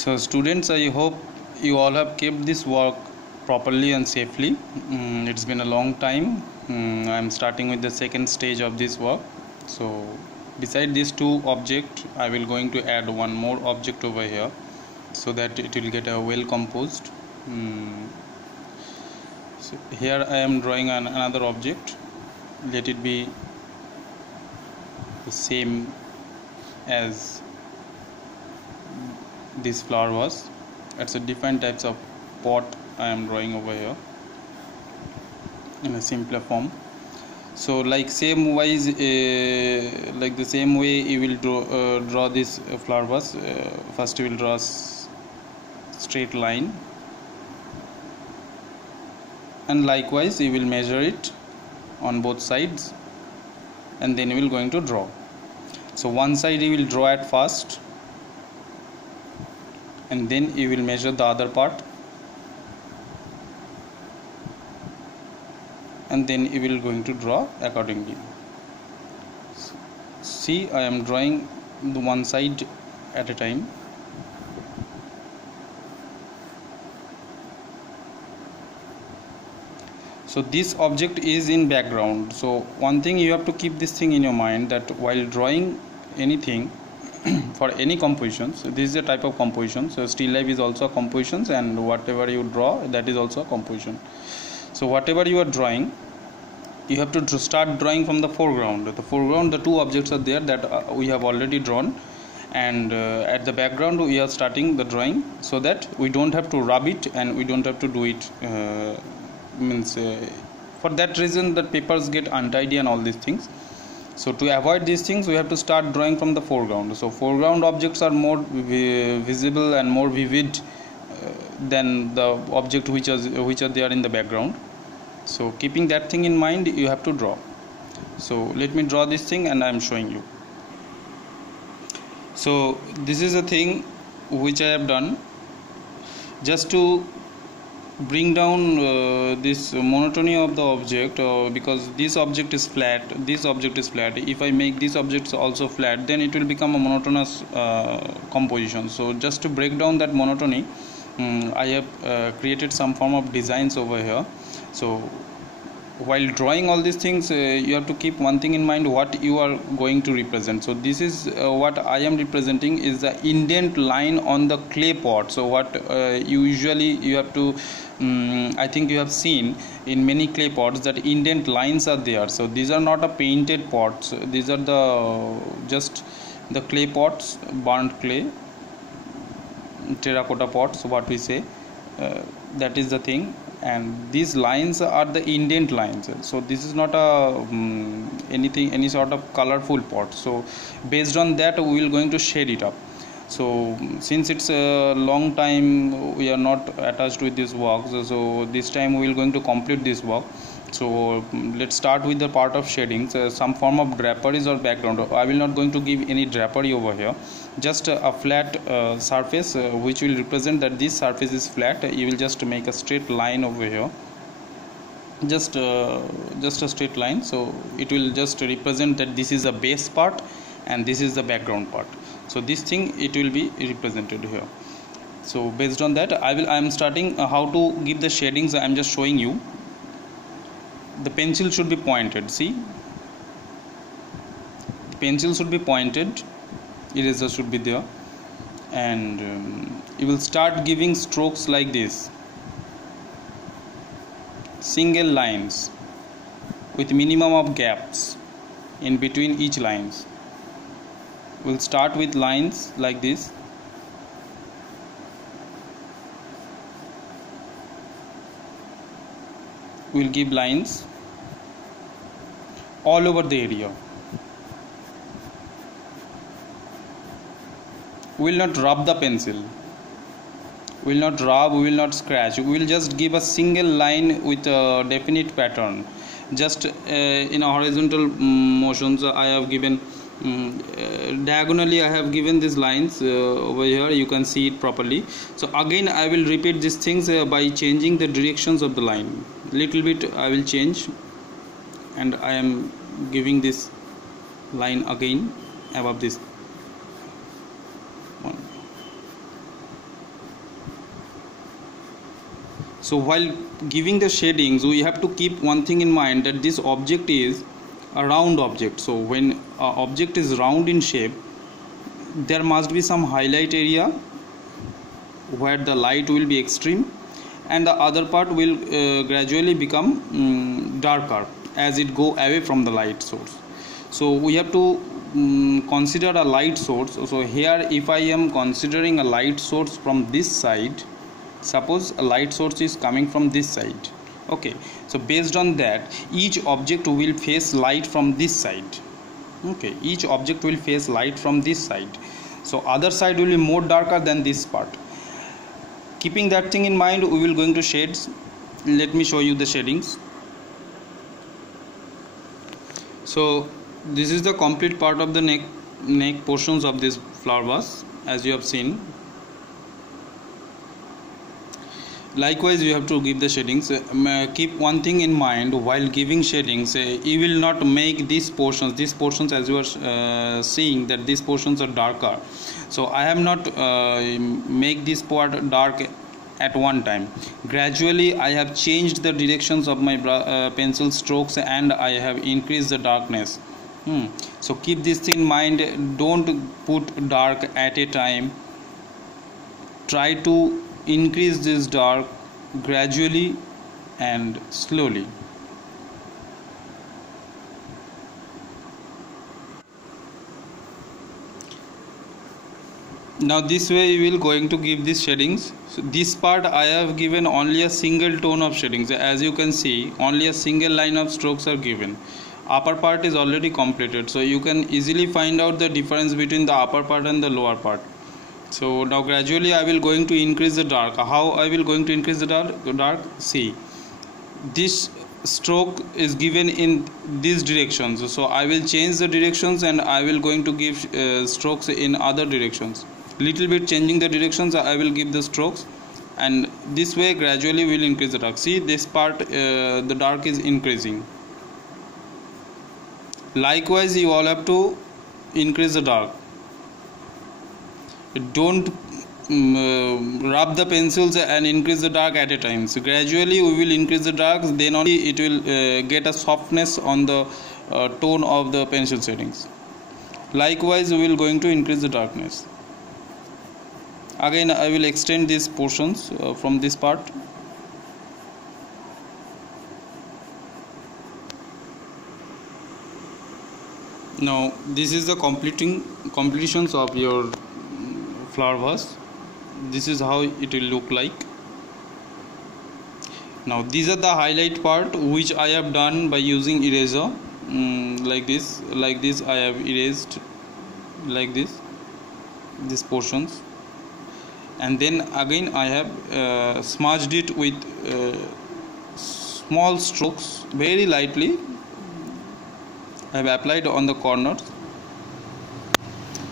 So students, I hope you all have kept this work properly and safely. It's been a long time. I'm starting with the second stage of this work. So beside these two objects, I will going to add one more object over here so that it will get a well composed. So here I am drawing another object. Let it be the same as this flower was. It's a different types of pot I am drawing over here in a simpler form. So like same wise, like the same way you will draw this flower vase. First you will draw straight line, and likewise you will measure it on both sides, and then you will going to draw. So one side you will draw at first, and then you will measure the other part, and then you will going to draw accordingly. See, I am drawing the one side at a time. So this object is in background. So one thing you have to keep this thing in your mind, that while drawing anything for any composition, so this is a type of composition. So still life is also a composition, and whatever you draw, that is also a composition. So whatever you are drawing, you have to start drawing from the foreground. The foreground, the two objects are there that we have already drawn, and at the background we are starting the drawing, so that we don't have to rub it and we don't have to do it. For that reason that papers get untidy and all these things. So to avoid these things, we have to start drawing from the foreground. So foreground objects are more visible and more vivid than the object which are there in the background. So keeping that thing in mind, you have to draw. So let me draw this thing and I am showing you. So this is a thing which I have done just to bring down this monotony of the object, because this object is flat, this object is flat. If I make these objects also flat, then it will become a monotonous composition. So just to break down that monotony, I have created some form of designs over here. So while drawing all these things, you have to keep one thing in mind, what you are going to represent. So this is what I am representing is the indent line on the clay pot. So what usually you have to I think you have seen in many clay pots that indent lines are there. So these are not a painted pots, these are the just the clay pots, burnt clay, terracotta pots, what we say, that is the thing. And these lines are the indent lines. So this is not a any sort of colorful pot. So based on that we will going to shade it up. So since it's a long time we are not attached with this work, so this time we will going to complete this work. So let's start with the part of shadings. Some form of draperies or background. I will not going to give any drapery over here, just a flat surface which will represent that this surface is flat. You will just make a straight line over here, just a straight line. So it will just represent that this is a base part and this is the background part. So this thing it will be represented here. So based on that I am starting how to give the shadings. I am just showing you. The pencil should be pointed. See, the pencil should be pointed, eraser should be there, and you will start giving strokes like this, single lines with minimum of gaps in between each lines. We'll start with lines like this. We'll give lines all over the area. We will not rub the pencil, we will not rub, we will not scratch. We will just give a single line with a definite pattern. Just in a horizontal motions I have given, diagonally I have given these lines over here. You can see it properly. So again I will repeat these things by changing the directions of the line. Little bit I will change, and I am giving this line again above this one. So while giving the shadings, we have to keep one thing in mind, that this object is a round object. So when an object is round in shape, there must be some highlight area where the light will be extreme, and the other part will gradually become darker as it go away from the light source. So we have to consider a light source. So here, if I am considering a light source from this side, suppose a light source is coming from this side, okay, so based on that, each object will face light from this side. Okay, each object will face light from this side, so other side will be more darker than this part. Keeping that thing in mind, we will going to shades. Let me show you the shadings. So this is the complete part of the neck portions of this flower vase, as you have seen. Likewise, you have to give the shadings. Keep one thing in mind while giving shadings. You will not make these portions as you are seeing that these portions are darker. So I have not make this part dark at one time. Gradually I have changed the directions of my pencil strokes, and I have increased the darkness. So keep this thing in mind. Don't put dark at a time. Try to increase this dark gradually and slowly. Now this way you will going to give these shadings. So this part I have given only a single tone of shadings. As you can see, only a single line of strokes are given. Upper part is already completed, so you can easily find out the difference between the upper part and the lower part. So now gradually I will going to increase the dark. How I will going to increase the dark? See, this stroke is given in these directions, so I will change the directions and I will going to give strokes in other directions. Little bit changing the directions, I will give the strokes, and this way gradually will increase the dark. See, this part the dark is increasing. Likewise, you all have to increase the dark. Don't rub the pencils and increase the dark at a time. So gradually we will increase the dark, then only it will get a softness on the tone of the pencil settings. Likewise, we will going to increase the darkness. Again, I will extend these portions from this part. Now this is the completions of your flower vase. This is how it will look like. Now these are the highlight part which I have done by using eraser. Like this I have erased like these portions, and then again I have smudged it with small strokes, very lightly. I have applied on the corners,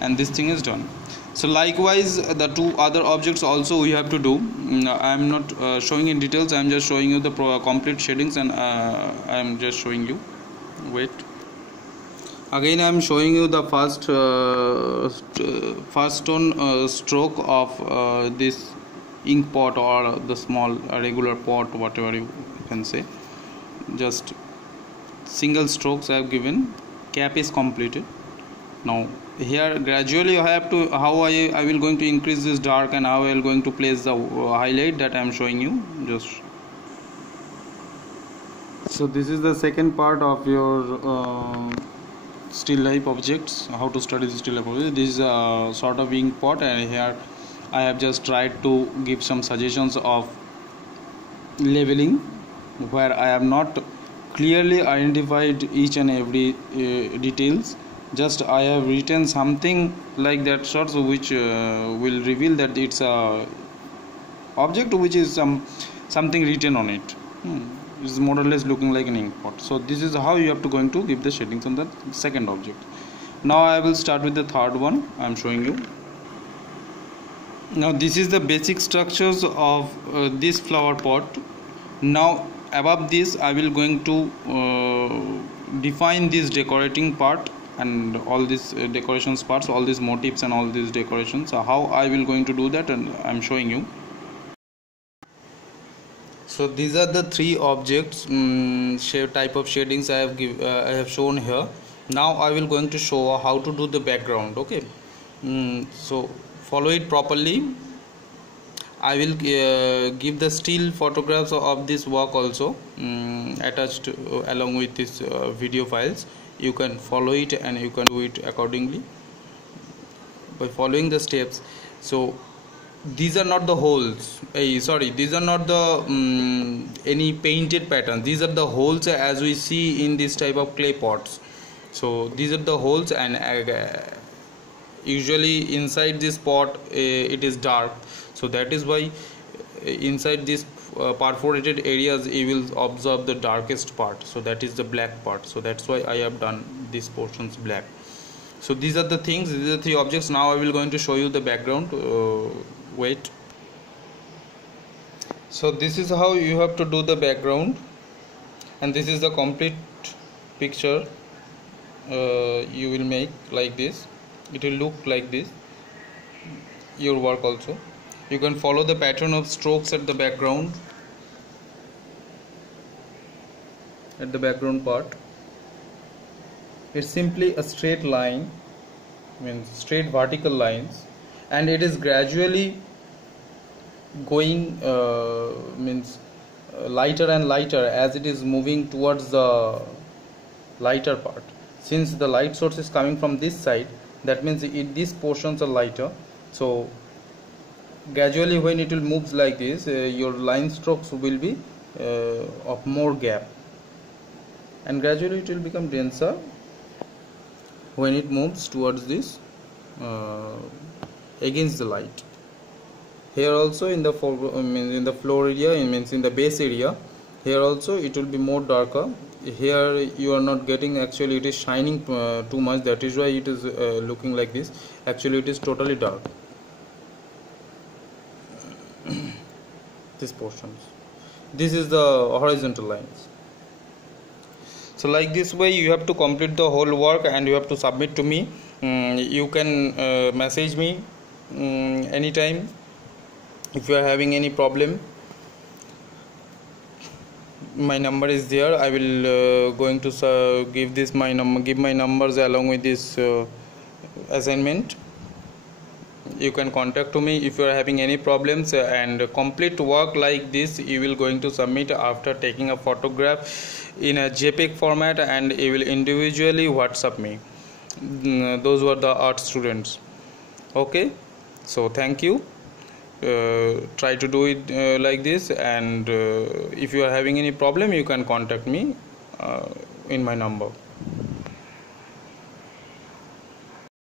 and this thing is done. So likewise, the two other objects also we have to do. I am not showing in details, I am just showing you the complete shadings, and I am just showing you. Wait, again I am showing you the first tone stroke of this ink pot, or the small regular pot, whatever you can say. Just single strokes I have given. Cap is completed. Now here gradually I have to, how I will going to increase this dark, and how I will going to place the highlight, that I am showing you. Just so this is the second part of your still life objects, how to study the still life objects. This is a sort of ink pot, and here I have just tried to give some suggestions of leveling, where I have not clearly identified each and every details. Just I have written something like that sort, which will reveal that it's a object which is something written on it. It's more or less looking like an ink pot. So this is how you have to going to give the shadings on the second object. Now I will start with the third one I am showing you. Now this is the basic structures of this flower pot. Now above this I will going to define this decorating part and all these decorations parts, all these motifs and all these decorations. So how I will going to do that, and I am showing you. So these are the three objects type of shadings I have shown here. Now I will going to show how to do the background. Okay, so follow it properly. I will give the still photographs of this work also attached along with this video files. You can follow it and you can do it accordingly by following the steps. So these are not the holes, sorry, these are not the any painted pattern. These are the holes as we see in this type of clay pots. So these are the holes, and usually inside this pot it is dark, so that is why inside this perforated areas you will observe the darkest part, so that is the black part. So that's why I have done these portions black. So these are the things, these are the three objects. Now I will going to show you the background. Wait. So this is how you have to do the background, and this is the complete picture you will make like this. It will look like this, your work also. You can follow the pattern of strokes at the background, at the background part. It's simply a straight line, means straight vertical lines, and it is gradually going lighter and lighter as it is moving towards the lighter part. Since the light source is coming from this side, that means these portions are lighter. So gradually when it will moves like this, your line strokes will be of more gap, and gradually it will become denser when it moves towards this against the light. Here also in the floor area, means in the base area, here also it will be more darker. Here you are not getting, actually it is shining too much, that is why it is looking like this. Actually it is totally dark, these portions. This is the horizontal lines. So like this way you have to complete the whole work, and you have to submit to me. You can message me anytime if you are having any problem. My number is there. I will going to give this my number, give my numbers along with this assignment. You can contact to me if you are having any problems, and complete work like this you will going to submit after taking a photograph in a JPEG format, and you will individually WhatsApp me. Those were the art students. Okay, so thank you. Try to do it like this, and if you are having any problem you can contact me in my number.